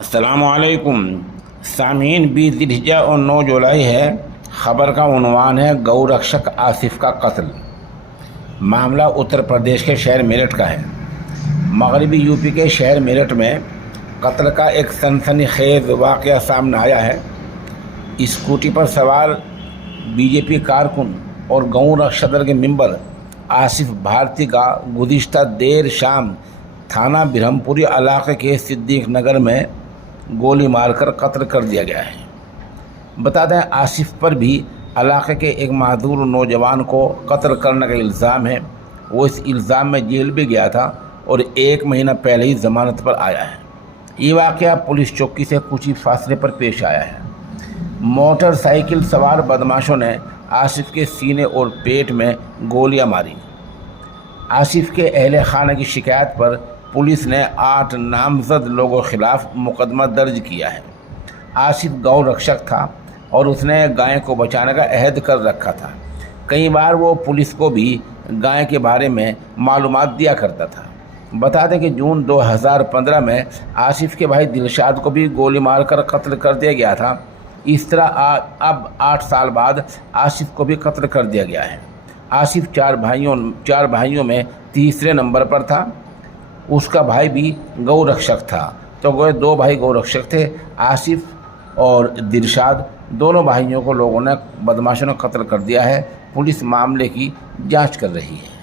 السلام علیکم سامعین، 20 ذوالحجہ اور 9 جولائی ہے۔ خبر کا عنوان ہے گو رکشک آصف کا قتل۔ معاملہ اتر پردیش کے شہر میرٹھ کا ہے۔ مغربی یو پی کے شہر میرٹھ میں قتل کا ایک سنسنی خیز واقعہ سامنے آیا ہے۔ اسکوٹی پر سوار بی جے پی کارکن اور گو رکشا دل کے ممبر آصف بھارتی کا گزشتہ دیر شام تھانہ برہمپوری علاقے کے صدیق نگر میں گولی مار کر قتل کر دیا گیا ہے۔ بتا دیں، آصف پر بھی علاقے کے ایک معذور نوجوان کو قتل کرنے کا الزام ہے۔ وہ اس الزام میں جیل بھی گیا تھا اور 1 مہینہ پہلے ہی ضمانت پر آیا ہے۔ یہ واقعہ پولیس چوکی سے کچھ ہی فاصلے پر پیش آیا ہے۔ موٹر سائیکل سوار بدماشوں نے آصف کے سینے اور پیٹ میں گولیاں ماری۔ آصف کے اہل خانہ کی شکایت پر پولیس نے 8 نامزد لوگوں کے خلاف مقدمہ درج کیا ہے۔ آصف گو رکشک تھا اور اس نے گائے کو بچانے کا عہد کر رکھا تھا۔ کئی بار وہ پولیس کو بھی گائے کے بارے میں معلومات دیا کرتا تھا۔ بتا دیں کہ جون 2015 میں آصف کے بھائی دلشاد کو بھی گولی مار کر قتل کر دیا گیا تھا۔ اس طرح اب 8 سال بعد آصف کو بھی قتل کر دیا گیا ہے۔ آصف 4 بھائیوں میں تیسرے نمبر پر تھا۔ اس کا بھائی بھی گو رکشک تھا، تو گوئے 2 بھائی گو رکشک تھے۔ آصف اور دلشاد دونوں بھائیوں کو لوگوں نے بدماشوں نے قتل کر دیا ہے۔ پولیس معاملے کی جانچ کر رہی ہے۔